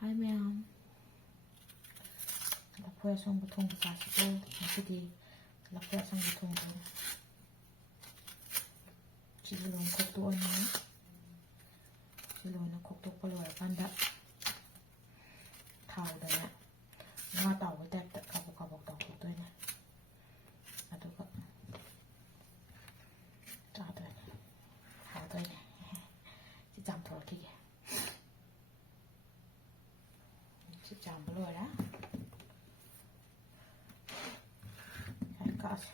하이면 라포야 성부통도 사시고 여기디 라포야 성부통도 지금 곡도 언니 지금 곡도 빨리 간다 타오다네 나 타오 때 가복 타오도네 아두가 짜도네 하도네 지잠 돌기게 지잠 불러라 잘 가서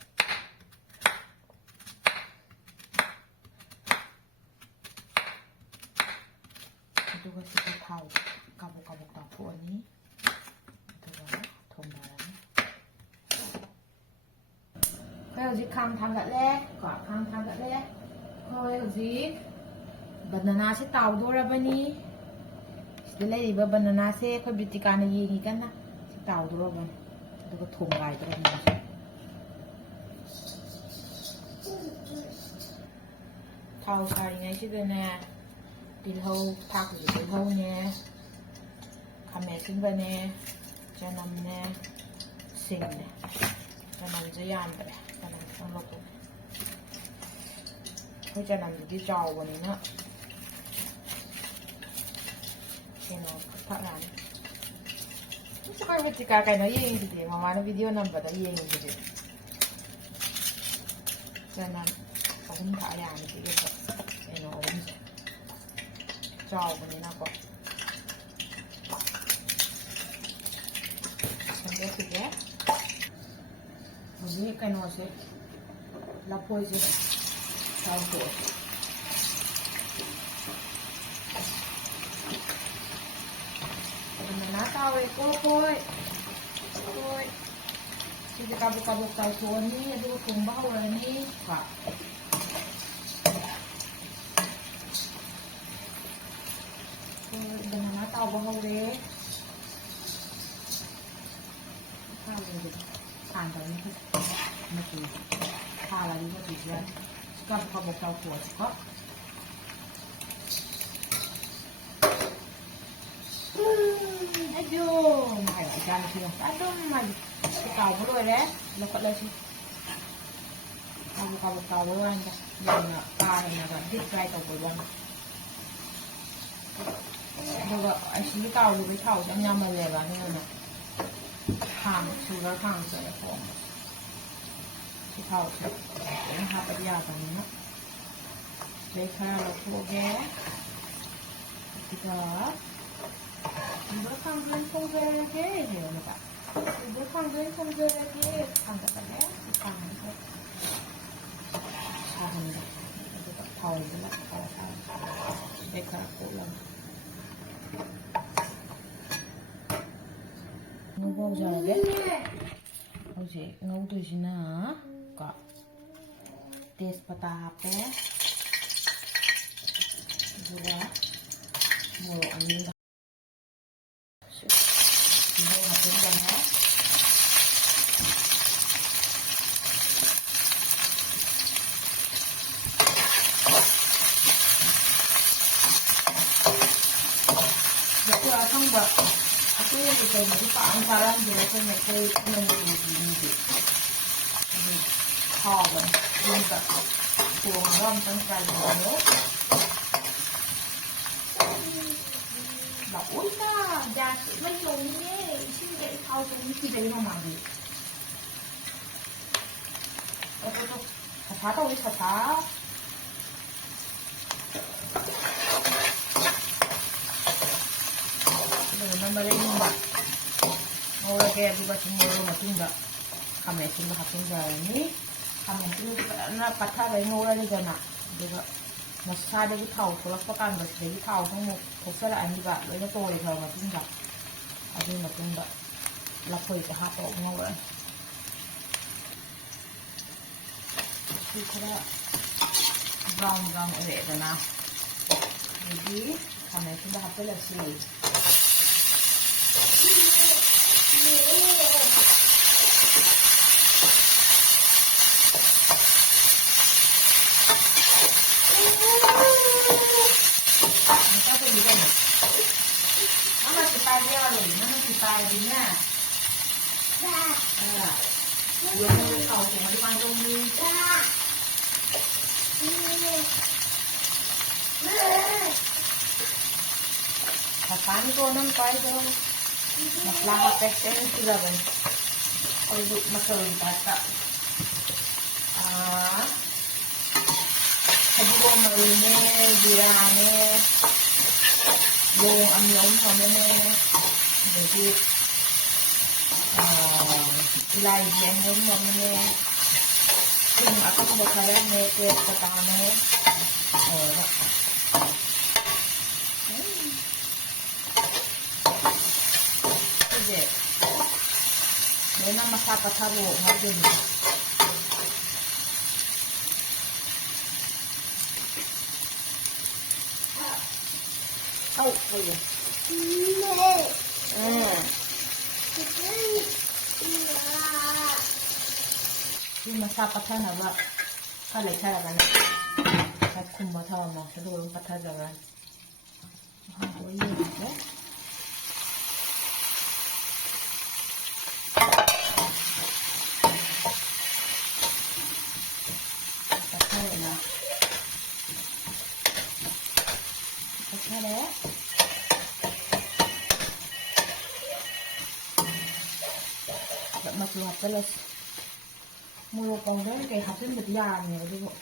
아두가 지금 타오 가복 타오 언니 아두가 통달하네 好似康堂嘅咧，康堂嘅咧，好似 banana ꯁꯦ ꯇꯥꯎꯗꯣꯔꯕꯅꯤ ꯁꯤꯗ ꯂꯩꯔꯤꯕ banana ꯁꯦ ꯑꯩꯈꯣꯏ ꯕ꯭ꯌꯨꯇꯤꯀꯥꯅ ꯌꯦꯡꯉꯤ ꯀꯟꯅ ꯁꯤ ꯇꯥꯎꯗꯣꯔꯕꯅꯤ ꯑꯗꯨꯒ ꯊꯣꯡꯒꯥꯏꯗꯣꯔꯕꯅꯤ ꯊꯥꯎ ꯁꯥꯔꯤꯉꯩꯁꯤꯗꯅꯦ ꯇꯤꯜꯍꯧ ꯊꯥꯛꯄꯁꯦ ꯇꯤꯜꯍꯧꯅꯦ ꯈꯥꯃꯦꯟ ꯑꯁꯤꯟꯕꯅꯦ ꯆꯅꯝꯅꯦ ꯁꯤꯡꯅꯦ ꯆꯅꯝꯁꯦ ꯌꯥꯝꯗ꯭ꯔꯦ ꯆꯅꯝ ꯈꯤꯇꯪ ꯂꯧꯊꯣꯛꯑꯦ ꯑꯩꯈꯣꯏ ꯆꯅꯝꯁꯤꯗꯤ ꯆꯥꯎꯕꯅꯤꯅ ꯀꯩꯅꯣ ꯊꯛꯂꯛꯑꯅꯤ ꯑꯩꯈꯣꯏ ꯕ꯭ꯌꯨꯇꯤꯀꯥ ꯀꯩꯅꯣ ꯌꯦꯡꯉꯤꯁꯤꯗꯤ ꯃꯃꯥꯅ ꯚꯤꯗꯤꯑꯣ ꯅꯝꯕꯗ ꯌꯦꯡꯉꯤꯁꯤꯗꯤ ꯆꯅꯝ 3 ꯊꯥꯛ ꯌꯥꯅꯤ ꯁꯤꯒꯤ ꯀꯩꯅꯣ ꯑꯍꯨꯝꯁꯦ ꯆꯥꯎꯕꯅꯤꯅꯀꯣ ꯁꯦꯝꯗꯣꯛꯈꯤꯒꯦ ꯍꯧꯖꯤꯛ ꯀꯩꯅꯣꯁꯦ ꯂꯐꯣꯏꯁꯦ ꯇꯥꯎꯊꯣꯛꯑꯦ ꯑꯗꯨꯃꯥꯏꯅ ꯇꯥꯎꯔꯦꯀꯣ ꯍꯣꯏ ꯁꯤꯁꯦ ꯀꯥꯕꯣꯛ ꯇꯥꯎꯊꯣꯛꯑꯅꯤ ꯑꯗꯨꯒ ꯊꯣꯡꯕ ꯍꯧꯔꯅꯤ ꯀꯣ ꯑꯗꯨꯃꯥꯏꯅ ꯇꯥꯎꯕ ꯍꯧꯔꯦ ꯊꯥꯟꯗꯕꯅꯤ ꯃꯆꯨ ꯊꯥꯜꯂꯗꯤ ꯃꯆꯨꯁꯦ ꯌꯥꯅꯤ ꯀꯥꯕꯣꯛ ꯇꯥꯎꯊꯣꯛꯑꯁꯤꯀꯣ ꯑꯩꯁꯨ ꯍꯥꯏꯕ ꯏꯆꯥꯅꯨꯄꯤꯅ ꯑꯗꯨꯝ ꯍꯥꯏꯗꯤ ꯇꯥꯎꯕ ꯂꯣꯏꯔꯦ ꯂꯧꯈꯠꯂꯁꯤ ꯀꯥꯕꯣꯛ ꯇꯥꯎꯕ ꯋꯥꯅꯤꯗ ꯌꯥꯝꯅ ꯀꯥ ꯍꯦꯟꯅ ꯗꯤꯞ ꯐ꯭ꯔꯥꯏ ꯇꯧꯕ ꯋꯥꯅꯤ ꯑꯗꯨꯒ ꯑꯁꯤꯒꯤ ꯇꯥꯎꯔꯤꯕ ꯊꯥꯎꯁꯦ ꯌꯥꯝ ꯌꯥꯝꯃꯜꯂꯦꯕ ꯑꯗꯨꯅ ꯈꯥꯡ ꯁꯤꯜꯚꯔ ꯈꯥꯡꯁꯦ ꯊꯣꯡꯕ ꯁꯤ ꯊꯥꯎꯁꯦ ꯂꯣꯏꯅ ꯍꯥꯞꯄꯗꯤ ꯌꯥꯗꯕꯅꯤꯅ ꯁꯤꯗꯩ ꯈꯔ ꯂꯧꯊꯣꯛꯑꯒꯦ ꯑꯗꯨꯒ ꯁꯤꯜꯚꯔ ꯈꯥꯡꯁꯦ ꯊꯣꯡꯖꯔꯒꯦ ꯌꯦꯡꯉꯒ ꯁꯤꯜꯚꯔ ꯈꯥꯡꯁꯦ ꯊꯣꯡꯖꯔꯒꯦ ꯊꯥꯡꯒꯠꯂꯒꯦ ꯈꯥꯡꯁꯦ ꯁꯥꯍꯟꯒꯦ ꯑꯗꯨꯒ ꯊꯥꯎꯁꯤꯅ ꯈꯔ ꯁꯤꯗꯩ ꯈꯔ ꯀꯣꯠꯂꯒ ꯉꯧꯕ ꯍꯧꯖꯔꯒꯦ ꯍꯧꯖꯤꯛ ꯉꯧꯗꯣꯏꯁꯤꯅ ꯀꯣ ꯇꯦꯖꯄꯇꯥ ꯍꯥꯞꯄꯦ ꯑꯗꯨꯒ ꯃꯣꯔꯣꯛ ꯑꯅꯤꯒ ꯇꯤꯜꯍꯧ ꯍꯥꯞꯆꯤꯟꯖꯔꯦ ꯂꯐꯣꯏ ꯑꯁꯪꯕ ꯑꯩꯈꯣꯏꯒꯤ ꯀꯩꯅꯣꯗꯤ ꯄꯥꯛꯅ ꯆꯥꯔꯝꯗꯦ ꯑꯩꯈꯣꯏ ꯃꯩꯇꯩ ꯃꯅꯤꯄꯨꯔꯒꯤ ꯃꯤꯗꯤ ꯑꯗꯨ ꯍꯥꯎꯕꯅꯤ ꯌꯨꯝꯗ ꯊꯣꯡꯉꯒ ꯑꯝꯇꯪ ꯇ꯭ꯔꯥꯏ ꯇꯧꯕꯤꯌꯣ ꯂꯥꯛꯑꯣꯏꯗ ꯒ꯭ꯌꯥꯁ ꯃꯩ ꯂꯧꯅꯤꯡꯉꯦ ꯏꯁꯤꯡꯗ ꯊꯥꯎ ꯆꯣꯡꯅꯤ ꯁꯤꯗꯩ ꯃꯃꯥꯡꯗꯤ ꯁꯥꯁꯥ ꯇꯧꯋꯤ ꯁꯥꯁꯥ ꯑꯗꯨꯒ ꯃꯔꯤꯒꯨꯝꯕ ꯉꯧꯔꯒꯦ ꯑꯗꯨꯒ ꯁꯨꯝ ꯉꯧꯔꯕ ꯃꯇꯨꯡꯗ ꯈꯥꯃꯦꯟ ꯑꯁꯤꯟꯕ ꯍꯥꯞꯆꯤꯟꯖꯔꯅꯤ ꯈꯥꯃꯦꯟ ꯑꯁꯤꯟꯕꯁꯤ ꯐꯖꯅ ꯄꯠꯊꯕꯩ ꯉꯧꯔꯅꯤꯗꯅ ꯑꯗꯨꯒ ꯃꯁꯥꯗꯒꯤ ꯊꯥꯎ ꯊꯣꯛꯂꯛꯄ ꯀꯥꯟꯗ ꯁꯤꯗꯒꯤ ꯊꯥꯎꯁꯨ ꯑꯃꯨꯛ ꯊꯣꯛꯆꯔꯛꯑꯅꯤꯕ ꯂꯣꯏꯅ ꯇꯣꯏꯈ꯭ꯔꯕ ꯃꯇꯨꯡꯗ ꯑꯗꯨꯒꯤ ꯃꯇꯨꯡꯗ ꯂꯐꯣꯏꯁꯦ ꯍꯥꯞꯄ ꯉꯧꯔꯅꯤ ꯁꯤ ꯈꯔ ꯕ꯭ꯔꯥꯎꯟ ꯑꯣꯏꯔꯛꯑꯦꯗꯅ ꯑꯗꯒꯤ ꯈꯥꯃꯦꯟ ꯑꯁꯤꯟꯕ ꯍꯥꯞꯆꯤꯜꯂꯁꯤ เลยนั่นคือตายดิเนี่ยเดี๋ยวมันจะเข่าถึงมาที่บ้านตรงนี้kapan ko nang paido maslahat sila ba ay masaling bata sabi ko maine birane yung amyong mamene jadi ilay yan yung mamene yung ako kumakaran may kwet katame Yan ang masapasaro ngayon. Oh, ayan. Yung masapasaro na ba? Kalay talaga na. At kung matawa mo, sa doon patagaran. Oh, yun. Mặc dù học cái là mua còn đấy cái học sinh được già nhiều chứ bộ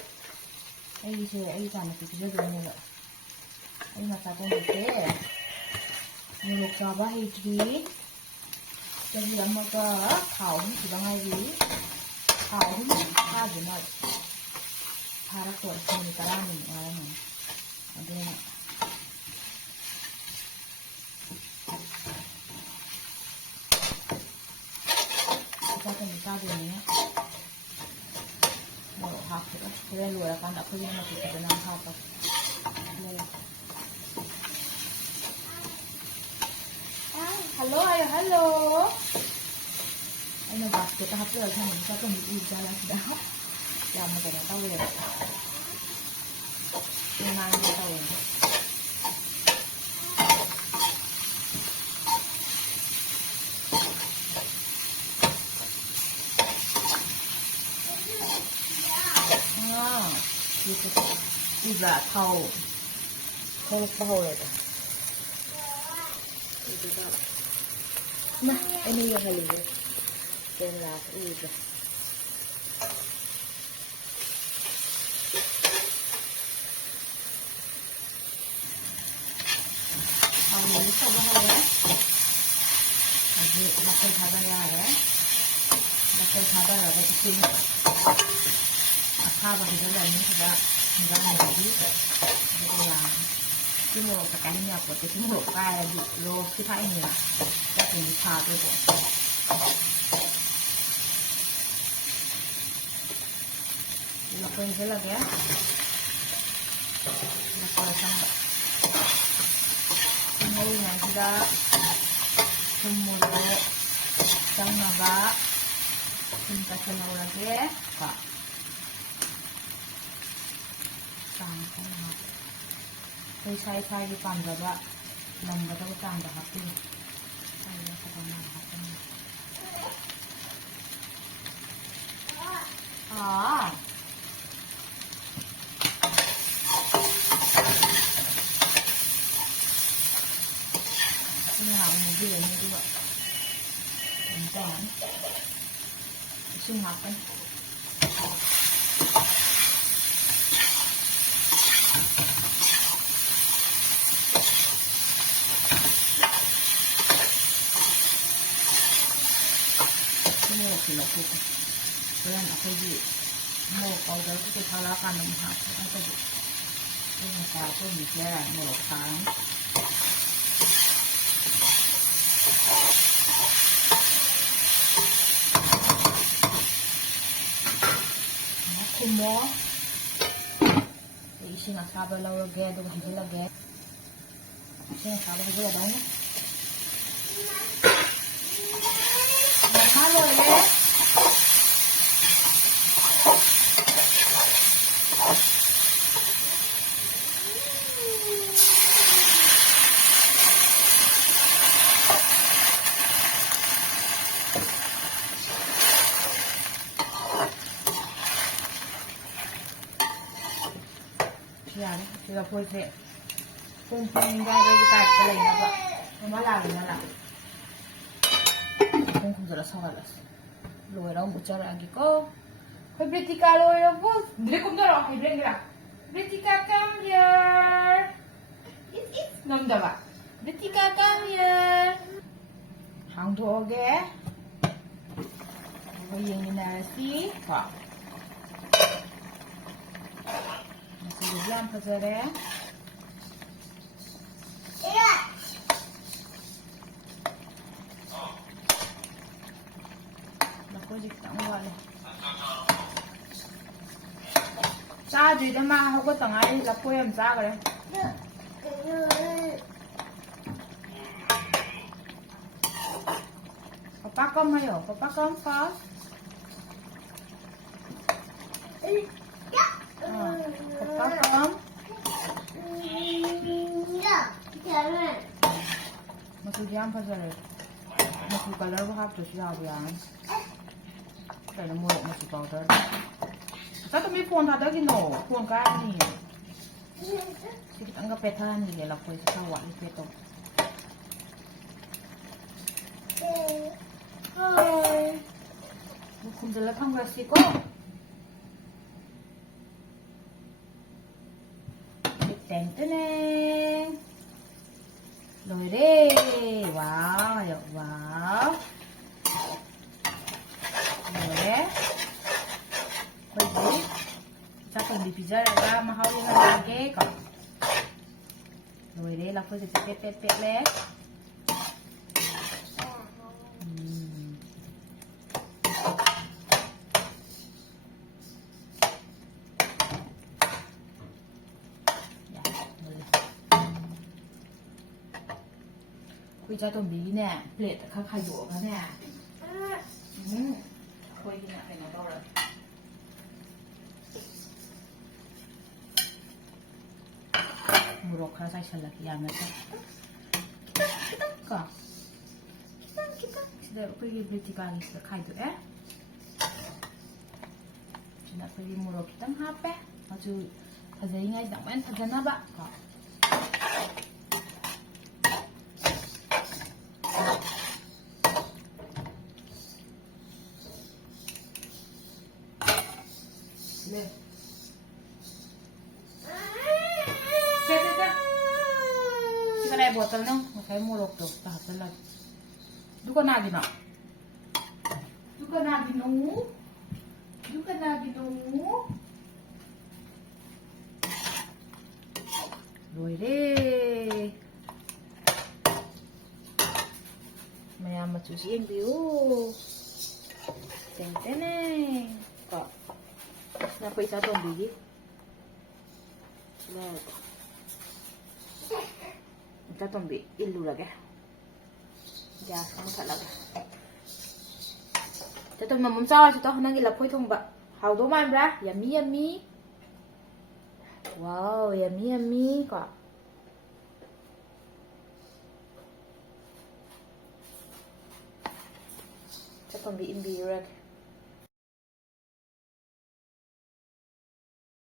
ai chơi ai làm mà chỉ được như vậy ai mà sao con được thế mua một trò ba hay gì cho đi làm một khảo chỉ bằng ai gì khảo ha gì mà ha ra tuổi mình ta làm mình ở đây này kita minta dunia mau hak kita luar kan tak perlu nak kita benang apa hello ayo hello ayo basket kita hapus kan kita tu mesti jalan dah yang macam mana tahu ya yang ni tahu Iba thau rồi đó. Nah, ini yang kali ya. Dan lah, iba. Ini sama ya. Lagi makan sabar ya. Makan sabar ya, di sini. Apa bahasa lain juga. Enggak jadi yang cuma sekalinya aku itu cuma kayak di lo kita ini lah tapi di satu tu lakukan je lagi ya lakukan sama ini yang sudah semua sama ba kita kena lagi pak tôi sai sai đi còn rồi ạ lần vào đâu càng đã học đi sai ra sẽ còn làm học không cái nào mình đi như thế vậy mình chọn sinh học đấy thì là thuộc với anh phải gì một câu đó cái thao lá can đồng hạt nó sẽ bị cái này sao có bị ra một tháng nó không bó thì xin là sao bao lâu ghé đâu thì là ghé xin là sao bao giờ đâu Halo ya. laffoy kung pinggari tayo pala na ba malaki na lang kung kumsala sa kalas luway lang butsara agi ko kay Britika luway lang po dire kum na lang kay Britika come here it's namda ba Britika come here hangdo oge Ayan yung nasi. Wow. Nasi lang pa sa rin. Naku, dito ang wala. Sa dito makahugot ang ay. Lapo yung sa rin. Papakam hayo. Papakam pa. Papakam. Masudian pa sa rin. Masukalar ba kapto siya yan? Kaya na muro masukawdar. Sa ito may phone tatagin no. Phone ka ni. Sikit ang kapetahan ni Gela po sa sawa ni Peto. Hi. Kung dalat ang grasi ko. Tenteneng. Loire. Wow. Wow. Loire. Pwede. Sa pang bipizar. Mahal yung nalagay ko. Loire. Lapo sa pepet le.คุยจ้าตัวบีเนี่ยเปลี่ยนข้าวขยุกแล้วเนี่ยคุยกินอะไรมาบ้างเลยมูรกข้าวใส่ฉลากยางนะจ๊ะkita sudah pergi beli tiga kali sekali tu nak pergi murah kita ngapa maju ada ingat nak main ada nabak kok le kita naik botol nang makai murah tu tahap telat duka na gina Loire maya macuciin biu teng kok kenapa isa tong biji kita tong bi ilu lagi gas kamu salah Tao mà muốn sao chúng ta hôm nay là phơi thông bạ hào đố mai ra yummy wow yummy quả chắc còn bị im bì rồi